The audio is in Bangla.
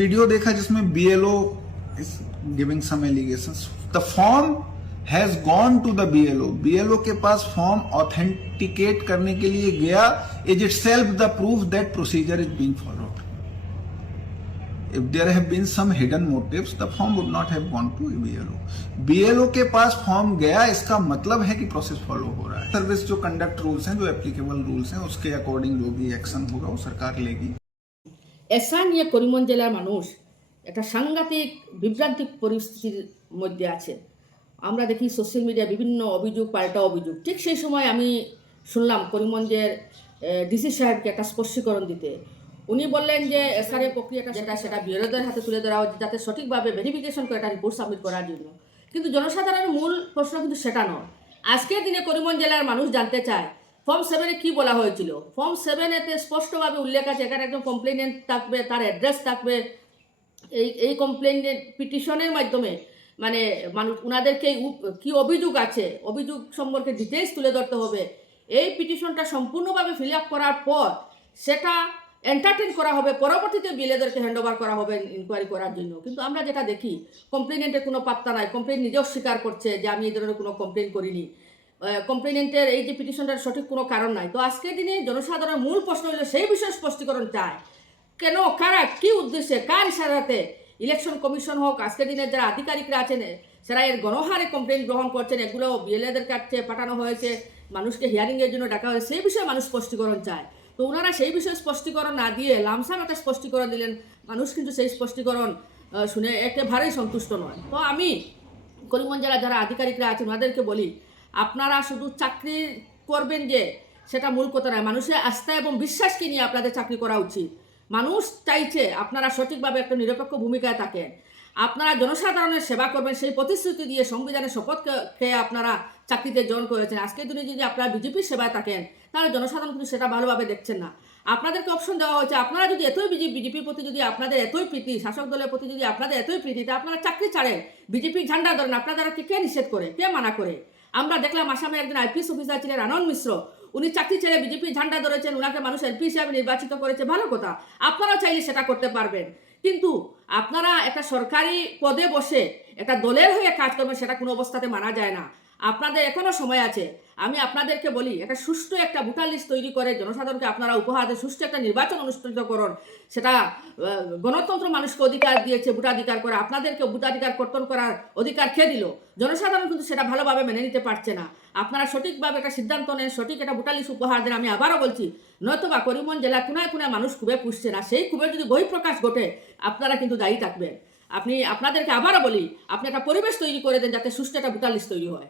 वीडियो देखा जिसमें BLO is giving some allegations. The form has gone to the BLO के पास फॉर्म ऑथेंटिकेट करने के लिए गया. Is it self the proof that procedure is being followed. If there have been some hidden motives, the form would not have gone to BLO. BLO के पास फॉर्म गया, इसका मतलब है कि प्रोसेस फॉलो हो रहा है. सर्विस जो कंडक्ट रूल्स हैं, जो एप्लीकेबल रूल्स हैं, उसके अकॉर्डिंग जो भी एक्शन होगा वो सरकार लेगी. এসা নিয়ে করিমগঞ্জ জেলার মানুষ একটা সাংঘাতিক বিভ্রান্তিক পরিস্থিতির মধ্যে আছে. আমরা দেখি সোশ্যাল মিডিয়ায় বিভিন্ন অভিযোগ পাল্টা অভিযোগ. ঠিক সেই সময় আমি শুনলাম করিমগঞ্জের ডিসি সাহেবকে একটা স্পষ্টীকরণ দিতে. উনি বললেন যে এসআরএ প্রক্রিয়াটা যেটা সেটা বিরোধীদের হাতে তুলে ধরা হচ্ছে যাতে সঠিকভাবে ভেরিফিকেশন করে একটা রিপোর্ট সাবমিট করার জন্য. কিন্তু জনসাধারণের মূল প্রশ্ন কিন্তু সেটা নয়. আজকের দিনে করিমগঞ্জ জেলার মানুষ জানতে চায় ফর্ম 7-এ কী বলা হয়েছিল. ফর্ম 7-এতে স্পষ্টভাবে উল্লেখ আছে এখানে একজন কমপ্লেনেন্ট থাকবে, তার অ্যাড্রেস থাকবে. এই কমপ্লেনের পিটিশনের মাধ্যমে মানে মানুষ ওনাদেরকে কী অভিযোগ আছে, অভিযোগ সম্পর্কে ডিটেলস তুলে ধরতে হবে. এই পিটিশনটা সম্পূর্ণভাবে ফিল আপ করার পর সেটা এন্টারটেন করা হবে, পরবর্তীতে বিলেদেরকে হ্যান্ডওভার করা হবে ইনকোয়ারি করার জন্য. কিন্তু আমরা যেটা দেখি কমপ্লেনেন্টের কোনো পাত্তা নাই. কমপ্লেন নিজেও স্বীকার করছে যে আমি এই ধরনের কোনো কমপ্লেন করিনি. কমপ্লেনেন্টের এই যে পিটিশনটার সঠিক কোনো কারণ নাই. তো আজকের দিনে জনসাধারণের মূল প্রশ্ন হলো সেই বিষয়ে স্পষ্টীকরণ চায়. কেন, কারা, কী উদ্দেশ্যে, কার ইশারাতে ইলেকশন কমিশন হোক, আজকের দিনের যারা আধিকারিকরা আছেন সেরা এর গণহারে কমপ্লেন গ্রহণ করছেন, এগুলো বিএলএদের কাছে পাঠানো হয়েছে, মানুষকে হিয়ারিংয়ের জন্য ডাকা হয়েছে, সেই বিষয়ে মানুষ স্পষ্টীকরণ চায়. তো ওনারা সেই বিষয়ে স্পষ্টীকরণ না দিয়ে লামসাম একটা স্পষ্টীকরণ দিলেন. মানুষ কিন্তু সেই স্পষ্টীকরণ শুনে একেবারেই সন্তুষ্ট নয়. তো আমি করিমগঞ্জ জেলার যারা আধিকারিকরা আছেন ওনাদেরকে বলি, আপনারা শুধু চাকরি করবেন যে সেটা মূল কথা নয়. মানুষের আস্থা এবং বিশ্বাসকে নিয়ে আপনাদের চাকরি করা উচিত. মানুষ চাইছে আপনারা সঠিকভাবে একটা নিরপেক্ষ ভূমিকায় থাকেন, আপনারা জনসাধারণের সেবা করবেন, সেই প্রতিশ্রুতি দিয়ে সংবিধানের শপথ খেয়ে আপনারা চাকরিতে জয়েন করেছেন. আজকের দিনে যদি আপনারা বিজেপির সেবায় থাকেন তাহলে জনসাধারণ কিন্তু সেটা ভালোভাবে দেখছেন না. আপনাদেরকে অপশন দেওয়া হয়েছে, আপনারা যদি এতই বিজেপির প্রতি যদি আপনাদের এতই প্রীতি, শাসক দলের প্রতি যদি আপনাদের এতই প্রীতি, তা আপনারা চাকরি ছাড়েন, বিজেপির ঝান্ডা ধরেন. আপনাদেরকে কে নিষেধ করে, কে মানা করে? আমরা দেখলাম আসামে একজন আইপিএস অফিসার ছিলেন আনন্দ মিশ্র, উনি চাকরি ছেড়ে বিজেপির ঝান্ডা ধরেছেন, ওনাকে মানুষ এমপি হিসাবে নির্বাচিত করেছে, ভালো কথা. আপনারাও চাইলে সেটা করতে পারবেন. কিন্তু আপনারা একটা সরকারি পদে বসে একটা দলের হয়ে কাজ করবেন, সেটা কোনো অবস্থাতে মানা যায় না. আপনাদের এখনও সময় আছে. আমি আপনাদেরকে বলি, একটা সুষ্ঠু একটা ভোটার লিস্ট তৈরি করে জনসাধারণকে আপনারা উপহার দেন, সুষ্ঠু একটা নির্বাচন অনুষ্ঠিত করুন. সেটা গণতন্ত্র মানুষকে অধিকার দিয়েছে ভোটাধিকার করে, আপনাদেরকে ভোটাধিকার কর্তন করার অধিকার খেয়ে দিল. জনসাধারণ কিন্তু সেটা ভালোভাবে মেনে নিতে পারছে না. আপনারা সঠিকভাবে একটা সিদ্ধান্ত নেন, সঠিক একটা ভোটার লিস্ট উপহার দেন. আমি আবারও বলছি, নয়তোবা করিমগঞ্জ জেলা কোনায় কোনায় মানুষ খুবই পুষছে না. সেই খুবই যদি বহিঃপ্রকাশ ঘটে আপনারা কিন্তু দায়ী থাকবেন. আপনাদেরকে আবারও বলি, আপনি একটা পরিবেশ তৈরি করে দেন যাতে সুষ্ঠু একটা ভোটার লিস্ট তৈরি হয়.